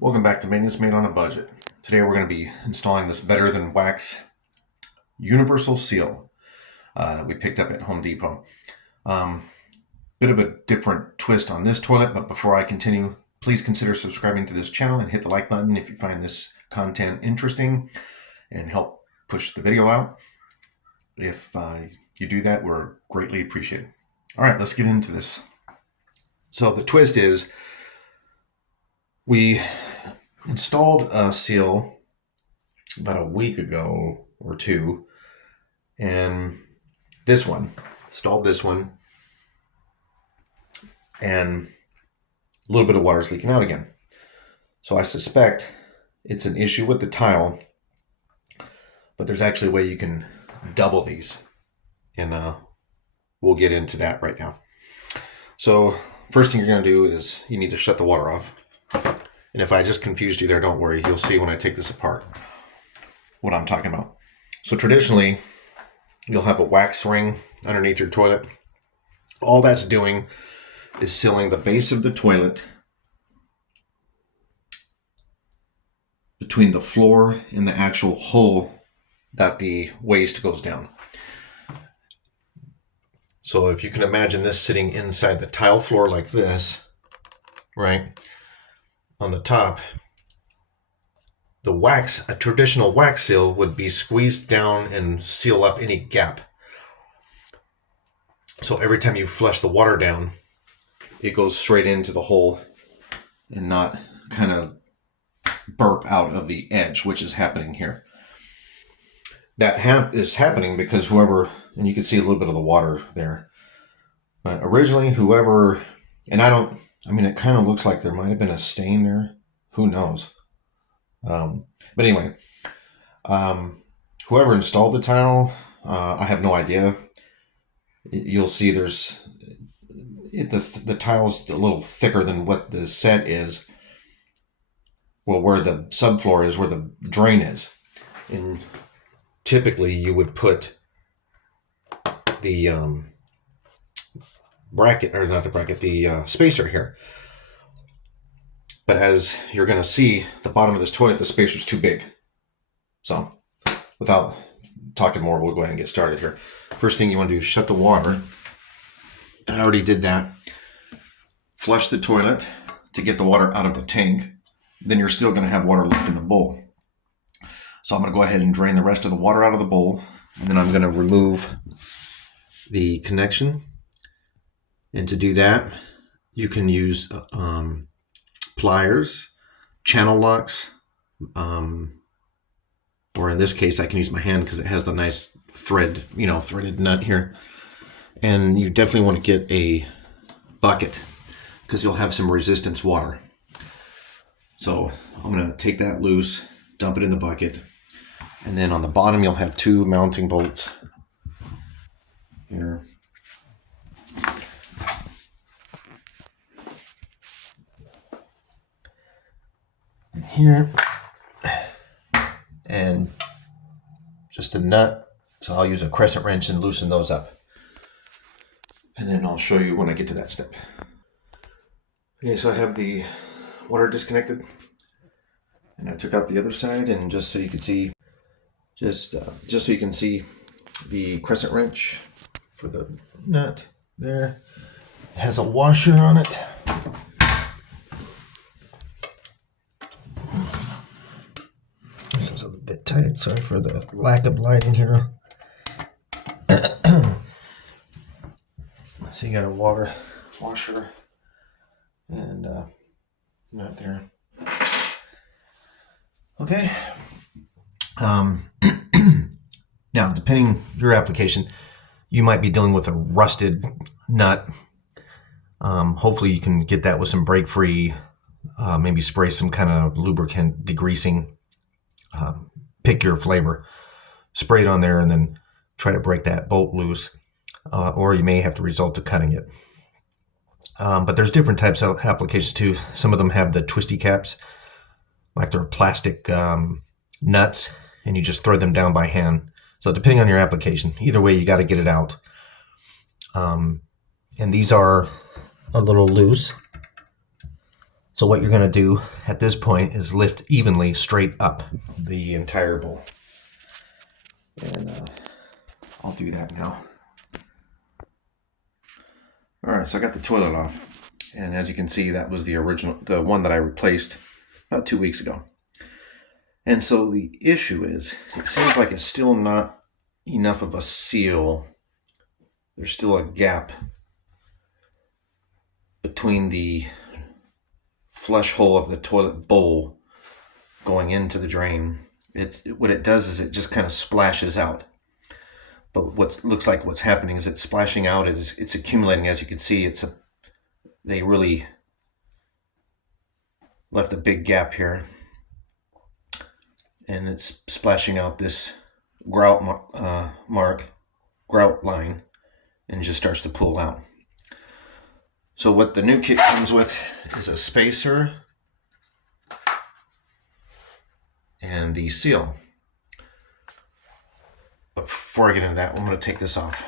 Welcome back to Maintenance Made on a Budget. Today we're going to be installing this Better Than Wax universal seal that we picked up at Home Depot. Bit of a different twist on this toilet, but before I continue, please consider subscribing to this channel and hit the like button if you find this content interesting and help push the video out. If you do that, we're greatly appreciated. All right, let's get into this. So the twist is we installed a seal about a week ago or two, and installed this one, and a little bit of water is leaking out again. So I suspect it's an issue with the tile, but there's actually a way you can double these, and we'll get into that right now. So first thing you're going to do is you need to shut the water off. And if I just confused you there, don't worry. You'll see when I take this apart what I'm talking about. So traditionally, you'll have a wax ring underneath your toilet. All that's doing is sealing the base of the toilet between the floor and the actual hole that the waste goes down. So if you can imagine this sitting inside the tile floor like this, right? On the top, the wax, a traditional wax seal would be squeezed down and seal up any gap. So every time you flush the water down, it goes straight into the hole and not kind of burp out of the edge, which is happening here. That is happening because whoever, and you can see a little bit of the water there, but originally it kind of looks like there might have been a stain there. Who knows? But anyway, whoever installed the tile, I have no idea. You'll see the tile's a little thicker than what the set is. Well, where the subfloor is, where the drain is. And typically you would put the the spacer here. But as you're going to see, the bottom of this toilet, the spacer's too big. So without talking more, we'll go ahead and get started here. First thing you want to do is shut the water. I already did that. Flush the toilet to get the water out of the tank. Then you're still going to have water left in the bowl. So I'm going to go ahead and drain the rest of the water out of the bowl. And then I'm going to remove the connection. And to do that, you can use pliers, channel locks, or in this case, I can use my hand because it has the nice threaded nut here. And you definitely want to get a bucket because you'll have some resistance water. So I'm going to take that loose, dump it in the bucket, and then on the bottom you'll have two mounting bolts here. Here, and just a nut, so I'll use a crescent wrench and loosen those up, and then I'll show you when I get to that step. Okay, so I have the water disconnected, and I took out the other side, and just so you can see, the crescent wrench for the nut there. It has a washer on it. This is a bit tight. Sorry for the lack of lighting here. So you got a water washer and nut there. Okay. Now, depending on your application, you might be dealing with a rusted nut. Hopefully you can get that with some break-free, maybe spray some kind of lubricant degreasing. Pick your flavor, spray it on there, and then try to break that bolt loose, or you may have to resort to cutting it. But there's different types of applications too. Some of them have the twisty caps, like they're plastic nuts, and you just thread them down by hand. So depending on your application, either way, you got to get it out. And these are a little loose. So what you're going to do at this point is lift evenly straight up the entire bowl. And I'll do that now. All right, so I got the toilet off. And as you can see, that was the original, the one that I replaced about 2 weeks ago. And so the issue is, it seems like it's still not enough of a seal. There's still a gap between the flush hole of the toilet bowl going into the drain. What it does is it just kind of splashes out. But what looks like what's happening is it's splashing out. It's accumulating. As you can see, they really left a big gap here, and it's splashing out this grout line, and just starts to pull out. So what the new kit comes with is a spacer and the seal. But before I get into that, I'm going to take this off.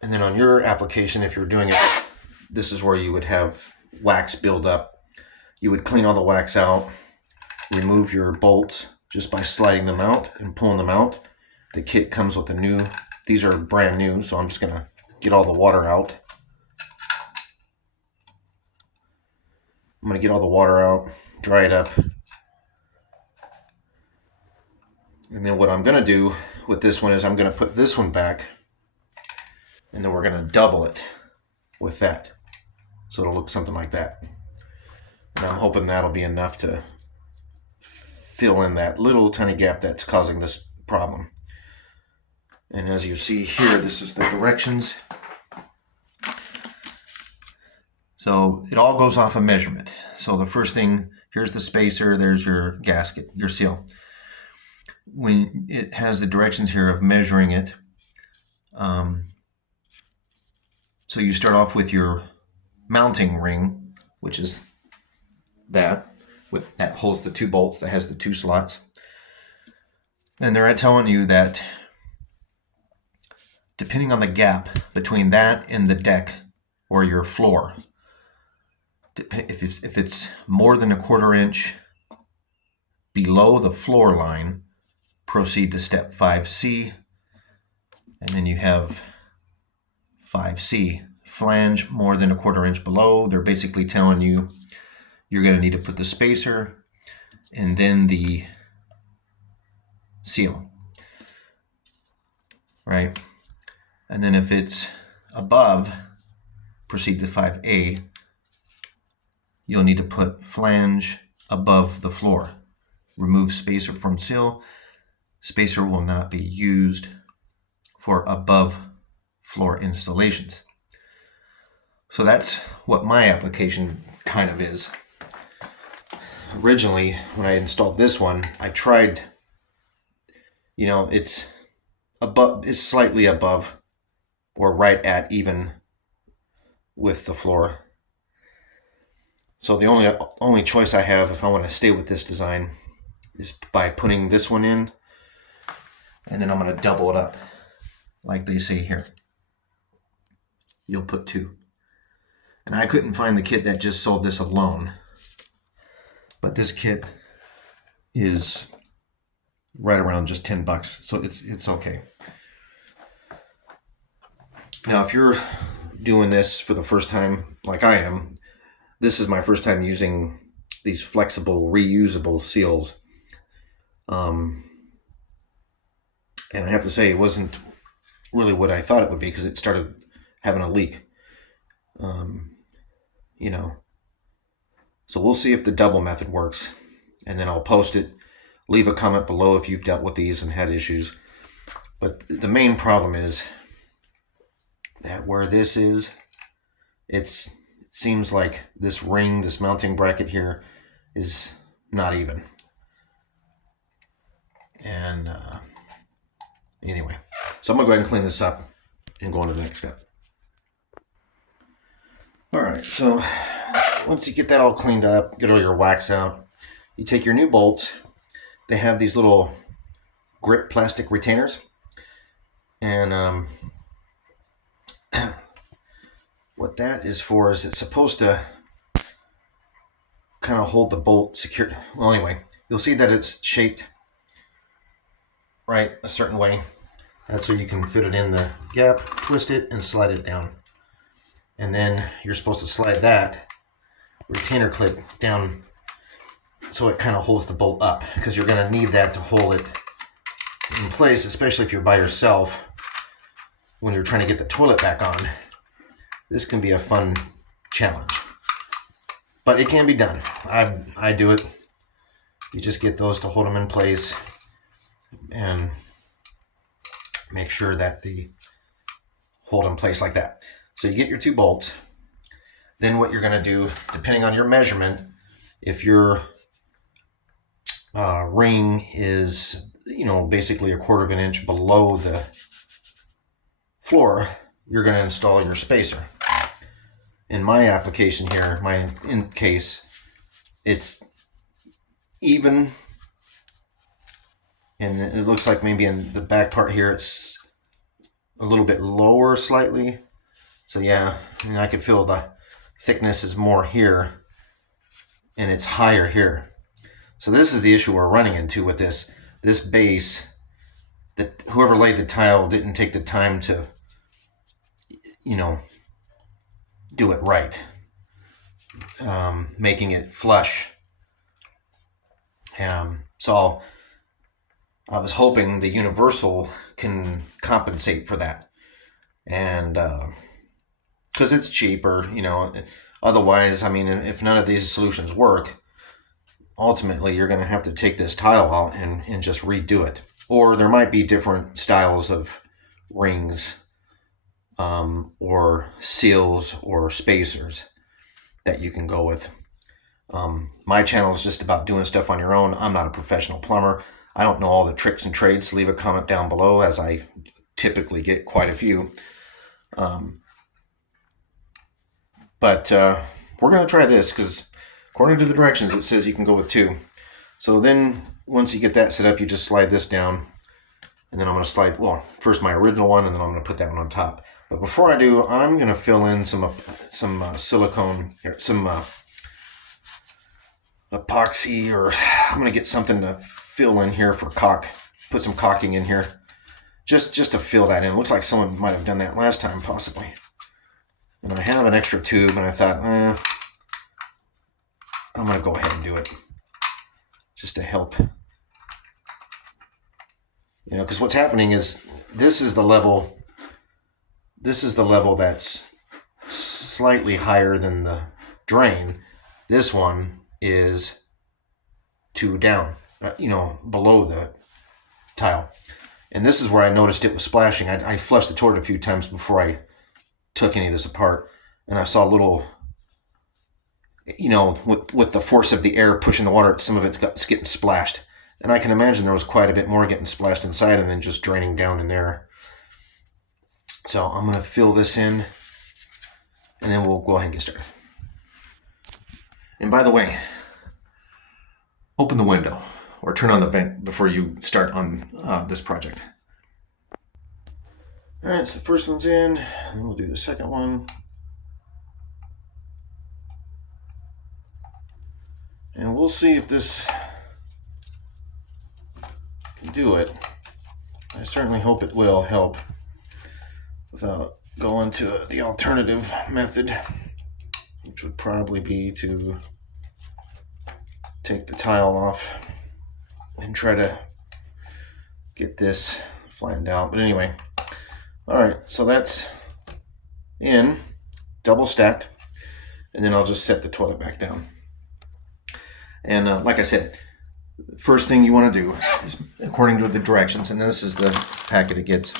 And then on your application, if you're doing it, this is where you would have wax build up. You would clean all the wax out, remove your bolts just by sliding them out and pulling them out. The kit comes with these are brand new, so I'm just going to get all the water out. I'm going to get all the water out, dry it up. And then what I'm going to do with this one is I'm going to put this one back, and then we're going to double it with that. So it'll look something like that. And I'm hoping that'll be enough to fill in that little tiny gap that's causing this problem. And as you see here, this is the directions. So it all goes off a measurement. So the first thing, here's the spacer, there's your gasket, your seal. When it has the directions here of measuring it, so you start off with your mounting ring, which is that holds the 2 bolts, that has the 2 slots. And they're telling you that depending on the gap between that and the deck or your floor, if it's more than 1/4 inch below the floor line, proceed to step 5C. And then you have 5C, flange more than 1/4 inch below. They're basically telling you you're going to need to put the spacer and then the seal, right? And then if it's above, proceed to 5A. You'll need to put flange above the floor. Remove spacer from seal. Spacer will not be used for above floor installations. So that's what my application kind of is. Originally, when I installed this one, I tried, it's slightly above or right at even with the floor. So the only choice I have if I want to stay with this design is by putting this one in, and then I'm going to double it up like they say here. You'll put 2. And I couldn't find the kit that just sold this alone, but this kit is right around just $10, so it's okay. Now, if you're doing this for the first time, like I am, this is my first time using these flexible, reusable seals. And I have to say, it wasn't really what I thought it would be, because it started having a leak. So we'll see if the double method works, and then I'll post it. Leave a comment below if you've dealt with these and had issues. But the main problem is that where this is, it seems like this ring, this mounting bracket here, is not even. And anyway, so I'm gonna go ahead and clean this up and go on to the next step. All right, so once you get that all cleaned up, get all your wax out, you take your new bolts. They have these little grip plastic retainers, and what that is for is it's supposed to kind of hold the bolt secure. Well, anyway, you'll see that it's shaped right a certain way. That's so you can fit it in the gap, twist it, and slide it down. And then you're supposed to slide that retainer clip down so it kind of holds the bolt up, because you're going to need that to hold it in place, especially if you're by yourself when you're trying to get the toilet back on. This can be a fun challenge, but it can be done. I do it. You just get those to hold them in place and make sure that the hold in place like that. So you get your 2 bolts. Then what you're going to do, depending on your measurement, if your ring is, basically a 1/4 of an inch below the floor, you're going to install your spacer. In my application here, in case, it's even, and it looks like maybe in the back part here it's a little bit lower slightly. So yeah, and I can feel the thickness is more here and it's higher here. So this is the issue we're running into with this base, that whoever laid the tile didn't take the time to, do it right, making it flush. So I was hoping the universal can compensate for that, and because it's cheaper, otherwise, if none of these solutions work, ultimately you're going to have to take this tile out and just redo it. Or there might be different styles of rings, or seals or spacers that you can go with. My channel is just about doing stuff on your own. I'm not a professional plumber. I don't know all the tricks and trades. Leave a comment down below, as I typically get quite a few. But we're going to try this, because according to the directions it says you can go with 2. So then once you get that set up, you just slide this down, and then I'm going to slide, first my original one, and then I'm going to put that one on top. But before I do, I'm going to fill in some silicone, or some epoxy, or I'm going to get something to fill in here for put some caulking in here, just to fill that in. It looks like someone might have done that last time, possibly. And I have an extra tube, and I thought, I'm going to go ahead and do it, just to help. Because what's happening is this is the level that's slightly higher than the drain. This one is 2 down, below the tile. And this is where I noticed it was splashing. I flushed the toilet a few times before I took any of this apart, and I saw a little, with the force of the air pushing the water, some of it's getting splashed. And I can imagine there was quite a bit more getting splashed inside and then just draining down in there. So I'm going to fill this in, and then we'll go ahead and get started. And by the way, open the window or turn on the vent before you start on this project. All right, so the first one's in, and then we'll do the second one. And we'll see if this can do it. I certainly hope it will help without going to the alternative method, which would probably be to take the tile off and try to get this flattened out. But anyway, all right, so that's in, double stacked, and then I'll just set the toilet back down. And like I said, first thing you want to do is, according to the directions, and this is the packet it gets,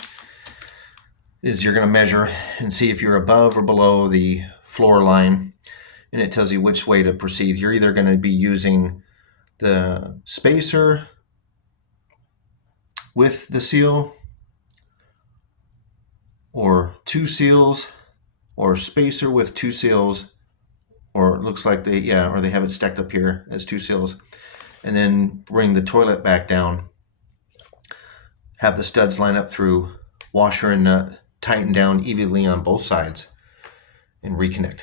is you're going to measure and see if you're above or below the floor line, and it tells you which way to proceed. You're either going to be using the spacer with the seal, or 2 seals, or spacer with 2 seals, or it looks like they have it stacked up here as 2 seals, and then bring the toilet back down, have the studs line up through, washer and nut, tighten down evenly on both sides, and reconnect.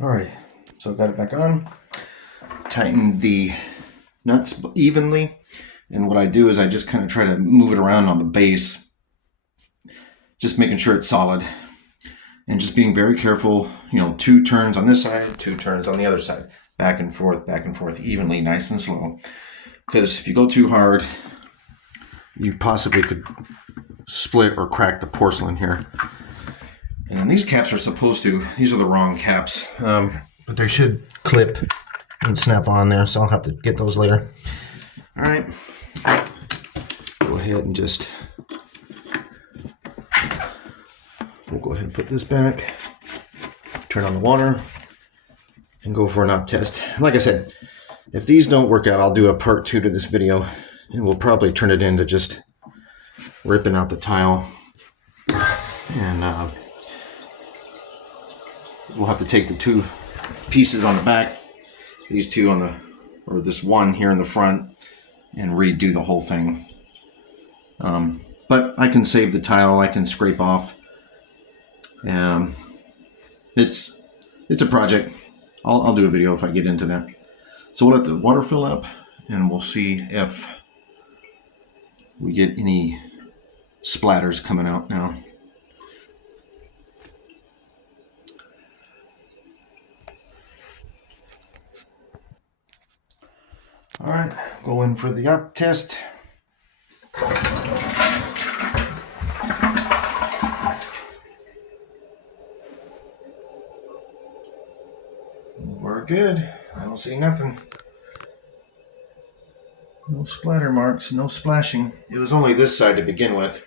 Alright, so I got it back on. Tighten the nuts evenly. And what I do is I just kind of try to move it around on the base, just making sure it's solid. And just being very careful, 2 turns on this side, 2 turns on the other side. Back and forth, evenly, nice and slow. Because if you go too hard, you possibly could split or crack the porcelain here. And then these caps are supposed to, these are the wrong caps, but they should clip and snap on there, so I'll have to get those later. All right, go ahead and just, we'll go ahead and put this back, turn on the water, and go for an op test. Like I said, if these don't work out, I'll do a part 2 to this video, and we'll probably turn it into just ripping out the tile. And we'll have to take the 2 pieces on the back, these 2 on the, or this one here in the front, and redo the whole thing. But I can save the tile, I can scrape off. It's a project. I'll do a video if I get into that. So we'll let the water fill up, and we'll see if we get any splatters coming out now. All right, go in for the up test. We're good. I don't see nothing. No splatter marks, no splashing. It was only this side to begin with.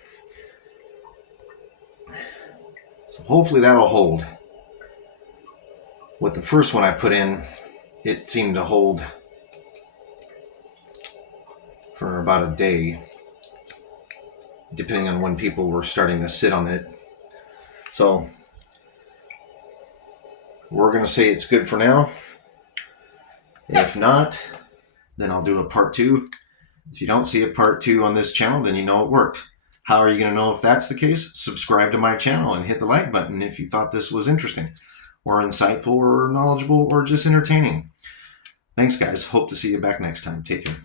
So hopefully that'll hold. With the first one I put in, it seemed to hold for about a day, depending on when people were starting to sit on it. So we're going to say it's good for now. If not, then I'll do a part 2. If you don't see a part 2 on this channel, then you know it worked. How are you going to know if that's the case? Subscribe to my channel and hit the like button if you thought this was interesting or insightful or knowledgeable or just entertaining. Thanks, guys. Hope to see you back next time. Take care.